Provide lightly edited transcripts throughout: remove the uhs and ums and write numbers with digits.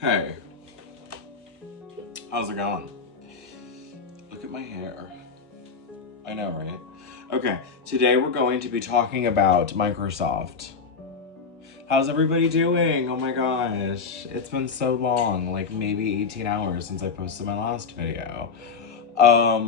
Hey, how's it going? Look at my hair. I know, right? Okay, today we're going to be talking about Microsoft. How's everybody doing? Oh my gosh, it's been so long, like maybe 18 hours since I posted my last video. Yeah,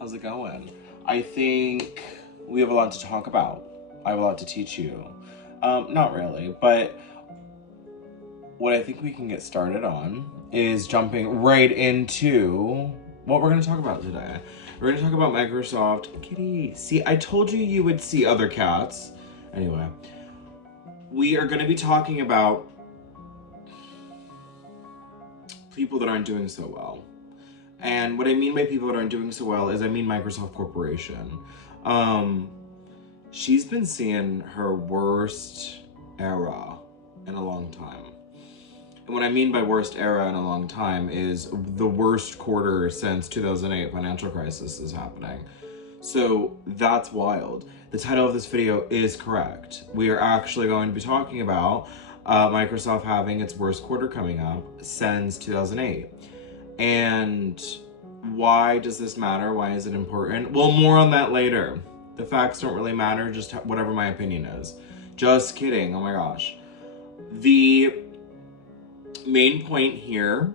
how's it going? I think we have a lot to talk about. I have a lot to teach you. Not really, but what I think we can get started on is jumping right into what we're going to talk about today. We're going to talk about Microsoft. Kitty, see, I told you you would see other cats. Anyway, we are going to be talking about people that aren't doing so well. And what I mean by people that aren't doing so well is I mean Microsoft Corporation. She's been seeing her worst era in a long time. And what I mean by worst era in a long time is the worst quarter since 2008 financial crisis is happening. So that's wild. The title of this video is correct. We are actually going to be talking about Microsoft having its worst quarter coming up since 2008. And why does this matter? Why is it important? Well, more on that later. The facts don't really matter, just whatever my opinion is. Just kidding, oh my gosh. The main point here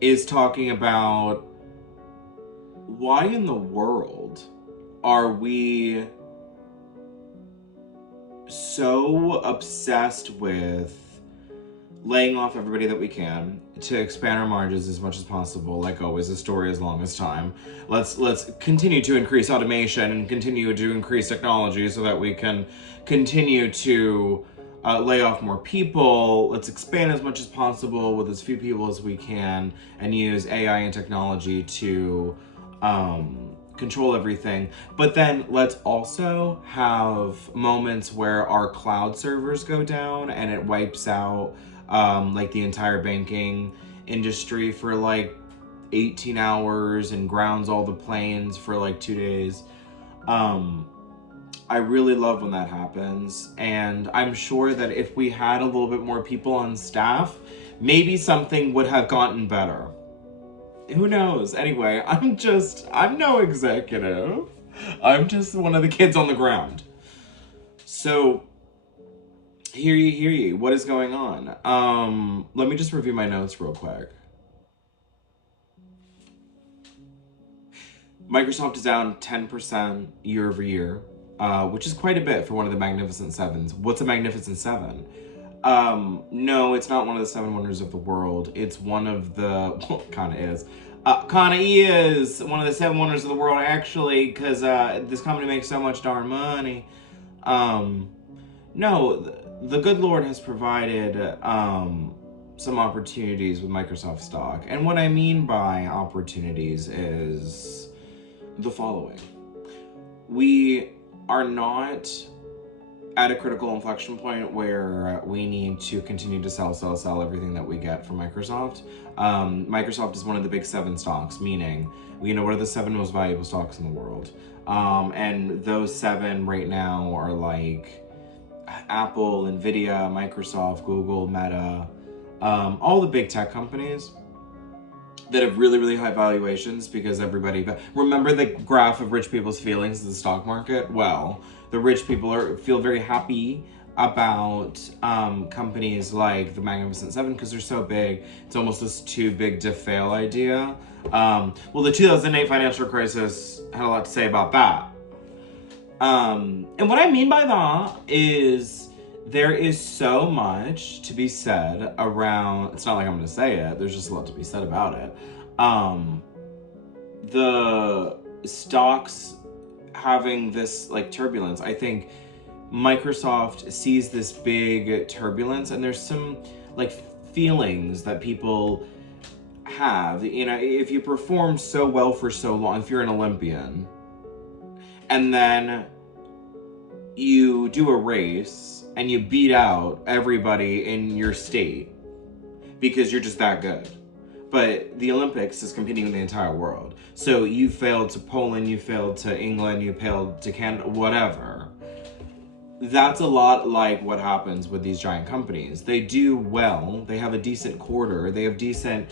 is talking about why in the world are we so obsessed with laying off everybody that we can to expand our margins as much as possible. Like always, a story as long as time. Let's continue to increase automation and continue to increase technology so that we can continue to lay off more people. Let's expand as much as possible with as few people as we can and use AI and technology to control everything. But then let's also have moments where our cloud servers go down and it wipes out like the entire banking industry for like 18 hours and grounds all the planes for like 2 days. I really love when that happens, and I'm sure that if we had a little bit more people on staff, maybe something would have gotten better. Who knows? Anyway, I'm no executive. I'm just one of the kids on the ground. So, hear ye, what is going on? Let me just review my notes real quick. Microsoft is down 10% year over year. Which is quite a bit for one of the Magnificent Sevens. What's a Magnificent Seven? No, it's not one of the 7 wonders of the world. It's one of the, well, kind of is. Kind of is one of the 7 wonders of the world, actually, because this company makes so much darn money. No, the good Lord has provided some opportunities with Microsoft stock. And what I mean by opportunities is the following. We are not at a critical inflection point where we need to continue to sell everything that we get from Microsoft. Microsoft is one of the big 7 stocks, meaning, what are the 7 most valuable stocks in the world? And those 7 right now are like Apple, Nvidia, Microsoft, Google, Meta, all the big tech companies that have really, really high valuations because everybody... Remember the graph of rich people's feelings in the stock market? Well, the rich people feel very happy about companies like the Magnificent Seven because they're so big. It's almost this too big to fail idea. Well, the 2008 financial crisis had a lot to say about that. And what I mean by that is there is so much to be said around, it's not like I'm going to say it, there's just a lot to be said about it. The stocks having this like turbulence, I think Microsoft sees this big turbulence and there's some like feelings that people have. If you perform so well for so long, if you're an Olympian, and then you do a race and you beat out everybody in your state because you're just that good. But the Olympics is competing with the entire world. So you failed to Poland, you failed to England, you failed to Canada, whatever. that's a lot like what happens with these giant companies. They do well, they have a decent quarter, they have decent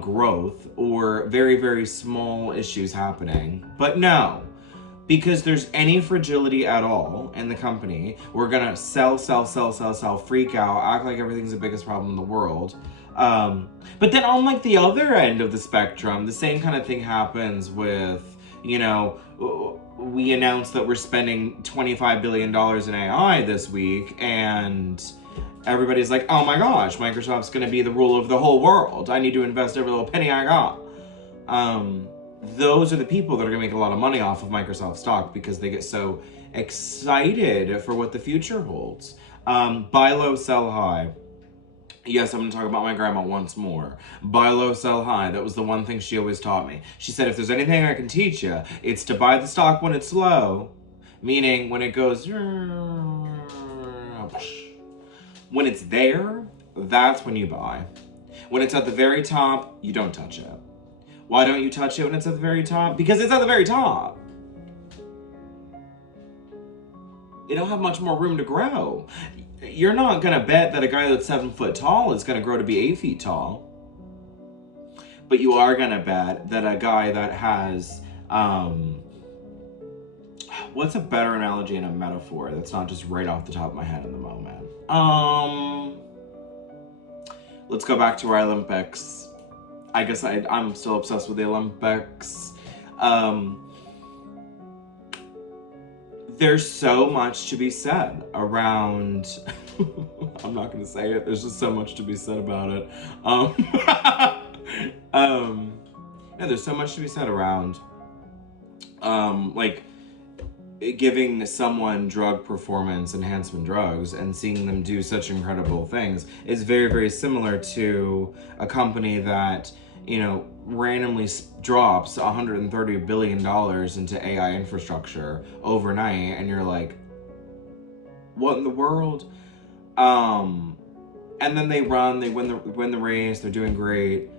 growth, or very, very small issues happening. But no, because there's any fragility at all in the company, we're gonna sell, freak out, act like everything's the biggest problem in the world. But then on like the other end of the spectrum, the same kind of thing happens with, you know, we announced that we're spending $25 billion in AI this week, and everybody's like, oh my gosh, Microsoft's gonna be the ruler of the whole world. I need to invest every little penny I got. Those are the people that are gonna make a lot of money off of Microsoft stock because they get so excited for what the future holds. Buy low, sell high. Yes, I'm going to talk about my grandma once more. Buy low, sell high. That was the one thing she always taught me. She said, if there's anything I can teach you, it's to buy the stock when it's low. Meaning, when it goes... When it's there, that's when you buy. When it's at the very top, you don't touch it. Why don't you touch it when it's at the very top? Because it's at the very top. It don't have much more room to grow. You're not gonna bet that a guy that's 7 foot tall is gonna grow to be 8 feet tall. But you are gonna bet that a guy that has, what's a better analogy and a metaphor that's not just right off the top of my head in the moment? Let's go back to our Olympics. I guess I'm still obsessed with the Olympics. There's so much to be said around, I'm not gonna say it, there's just so much to be said about it. Yeah, there's so much to be said around, like, giving someone drug performance enhancement drugs and seeing them do such incredible things is very, very similar to a company that, you know, randomly drops $130 billion into AI infrastructure overnight, and you're like, what in the world? And then they win the race, they're doing great,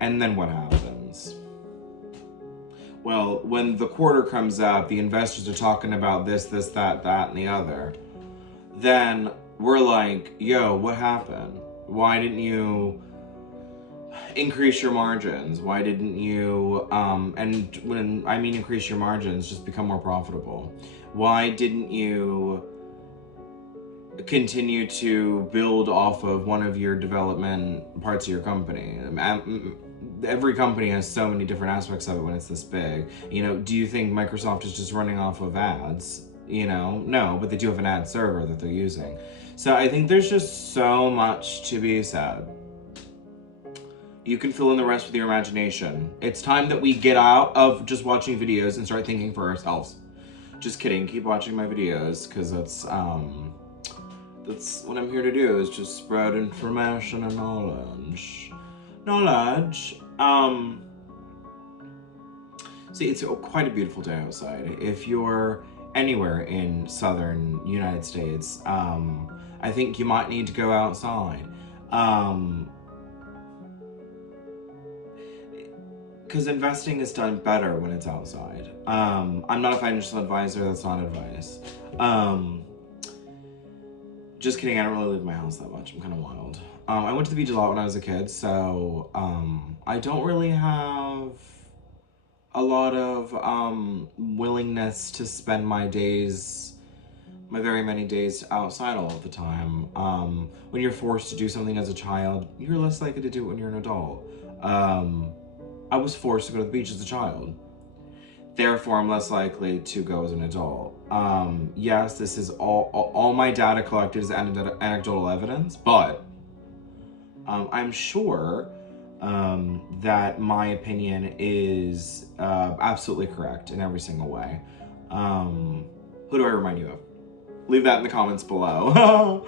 and then what happens? Well, when the quarter comes up, the investors are talking about this, that, and the other. Then we're like, yo, what happened? Why didn't you increase your margins? Why didn't you, and when I mean increase your margins, just become more profitable? Why didn't you continue to build off of one of your development parts of your company? Every company has so many different aspects of it when it's this big. You know, do you think Microsoft is just running off of ads? You know, no, but they do have an ad server that they're using. So I think there's just so much to be said. You can fill in the rest with your imagination. It's time that we get out of just watching videos and start thinking for ourselves. Just kidding, keep watching my videos, because that's what I'm here to do, is just spread information and knowledge. See, it's quite a beautiful day outside. If you're anywhere in southern United States, I think you might need to go outside. Because investing is done better when it's outside. I'm not a financial advisor, that's not advice. Just kidding, I don't really leave my house that much, I'm kind of wild. I went to the beach a lot when I was a kid, so I don't really have a lot of willingness to spend my very many days outside all of the time. When you're forced to do something as a child, you're less likely to do it when you're an adult. I was forced to go to the beach as a child. Therefore, I'm less likely to go as an adult. Yes, this is all my data collected is anecdotal evidence, but I'm sure that my opinion is absolutely correct in every single way. Who do I remind you of? Leave that in the comments below.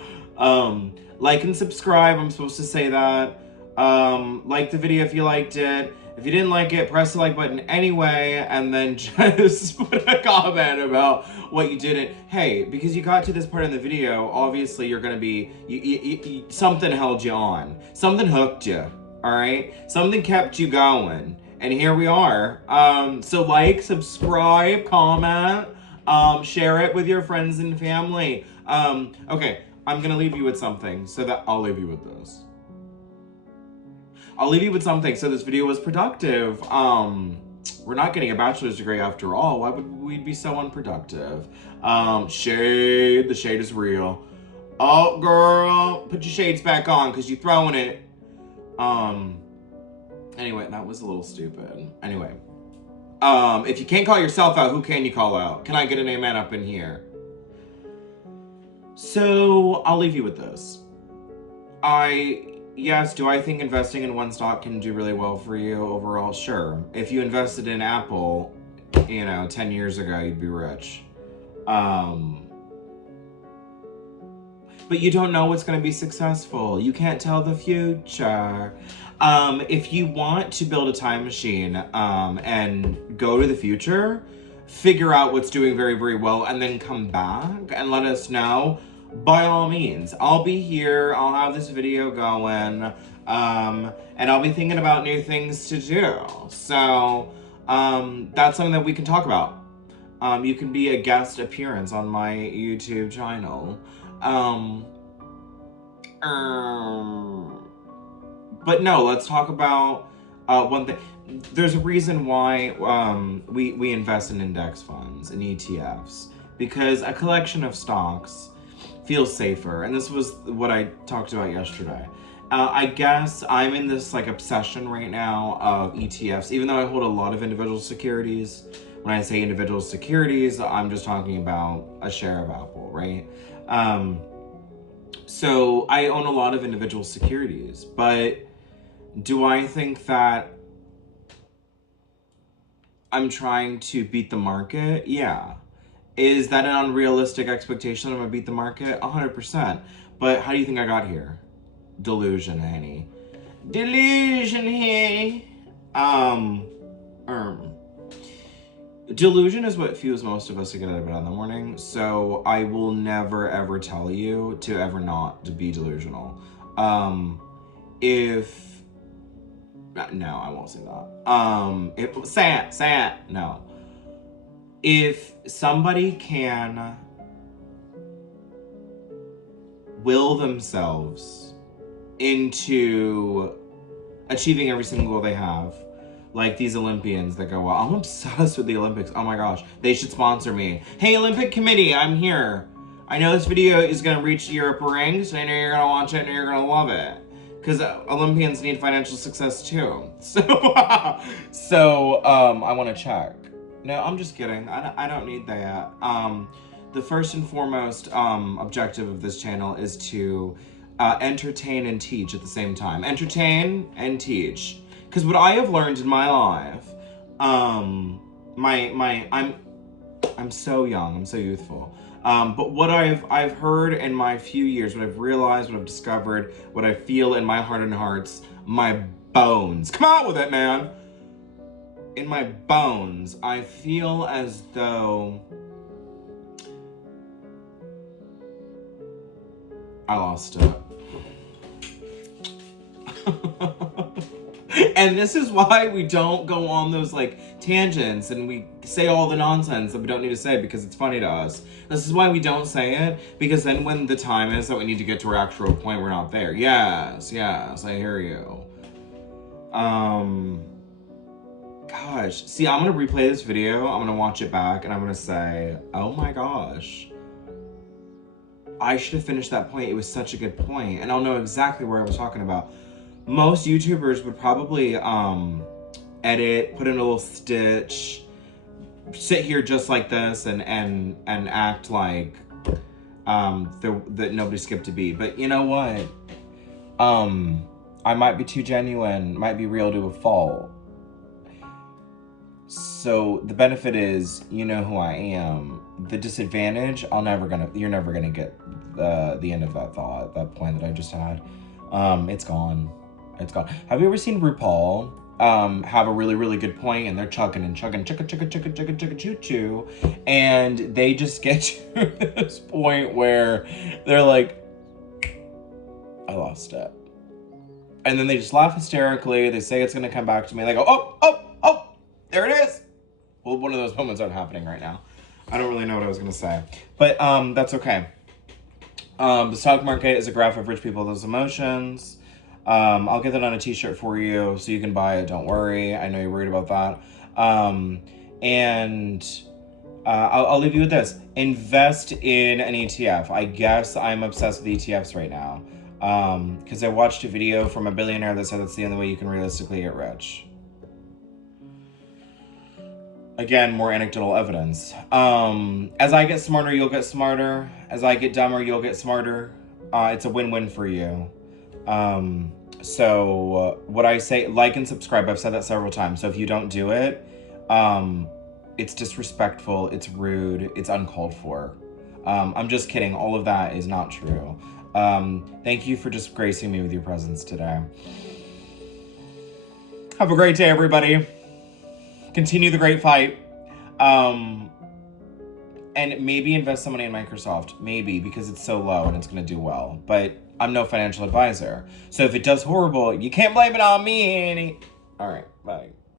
Like and subscribe, I'm supposed to say that. Like the video if you liked it. If you didn't like it, press the like button anyway, and then just put a comment about what you didn't. Hey, because you got to this part in the video, obviously you're gonna be, something held you on. Something hooked you, all right? Something kept you going, and here we are. So like, subscribe, comment, Share it with your friends and family. Okay, I'm gonna leave you with something, so that I'll leave you with this. I'll leave you with something, so this video was productive. We're not getting a bachelor's degree after all. Why would we be so unproductive? Shade, the shade is real. Oh, girl, put your shades back on, because you're throwing it. Anyway, that was a little stupid. Anyway. If you can't call yourself out, who can you call out? Can I get an amen up in here? So, I'll leave you with this. Yes, do I think investing in one stock can do really well for you overall? Sure. If you invested in Apple, 10 years ago, you'd be rich. But you don't know what's going to be successful. You can't tell the future. If you want to build a time machine and go to the future, figure out what's doing very, very well, and then come back and let us know, by all means. I'll be here. I'll have this video going. And I'll be thinking about new things to do. So that's something that we can talk about. You can be a guest appearance on my YouTube channel. But no, let's talk about one thing. There's a reason why we invest in index funds and ETFs, because a collection of stocks feels safer. And this was what I talked about yesterday. I guess I'm in this obsession right now of ETFs, even though I hold a lot of individual securities. When I say individual securities, I'm just talking about a share of Apple, right? So I own a lot of individual securities, but do I think that I'm trying to beat the market? Yeah. Is that an unrealistic expectation that I'm gonna beat the market? 100%. But how do you think I got here? Delusion, honey. Delusion, hey. Delusion is what fuels most of us to get out of bed in the morning, so I will never ever tell you to ever not to be delusional. No, I won't say that. No. If somebody can will themselves into achieving every single goal they have, like these Olympians that go, well, I'm obsessed with the Olympics. Oh my gosh, they should sponsor me. Hey, Olympic Committee, I'm here. I know this video is gonna reach your upper ranks, and I know you're gonna watch it and you're gonna love it. Because Olympians need financial success too. So, I wanna check. No, I'm just kidding. I don't need that. The first and foremost objective of this channel is to entertain and teach at the same time. Entertain and teach. Because what I have learned in my life, I'm so young, I'm so youthful. But what I've heard in my few years, what I've realized, what I've discovered, what I feel in my heart and hearts, my bones. Come on with it, man. In my bones, I feel as though I lost it. And this is why we don't go on those tangents and we say all the nonsense that we don't need to say because it's funny to us. This is why we don't say it, because then when the time is that we need to get to our actual point, we're not there. Yes, I hear you. Gosh, see, I'm gonna replay this video, I'm gonna watch it back, and I'm gonna say, oh my gosh, I should have finished that point. It was such a good point, and I'll know exactly where I was talking about. Most YouTubers would probably edit, put in a little stitch, sit here just like this, and act like that nobody skipped a beat. But you know what? I might be too genuine, might be real to a fault. So the benefit is, you know who I am. The disadvantage, you're never gonna get the end of that thought, that point that I just had. It's gone. It's gone. Have you ever seen RuPaul have a really, really good point, and they're chugging and chugging, choo-choo, and they just get to this point where they're like, I lost it. And then they just laugh hysterically, they say it's gonna come back to me, and they go, oh, there it is. Well, one of those moments aren't happening right now. I don't really know what I was going to say. But that's okay. The stock market is a graph of rich people, those emotions. I'll get that on a t-shirt for you so you can buy it. Don't worry. I know you're worried about that. I'll leave you with this. Invest in an ETF. I guess I'm obsessed with ETFs right now. Because I watched a video from a billionaire that said that's the only way you can realistically get rich. Again, more anecdotal evidence. As I get smarter, you'll get smarter. As I get dumber, you'll get smarter. It's a win-win for you. What I say, like and subscribe. I've said that several times. So if you don't do it, it's disrespectful, it's rude, it's uncalled for. I'm just kidding. All of that is not true. Thank you for just gracing me with your presence today. Have a great day, everybody. Continue the great fight. And maybe invest some money in Microsoft. Maybe, because it's so low and it's going to do well. But I'm no financial advisor. So if it does horrible, you can't blame it on me. All right, bye.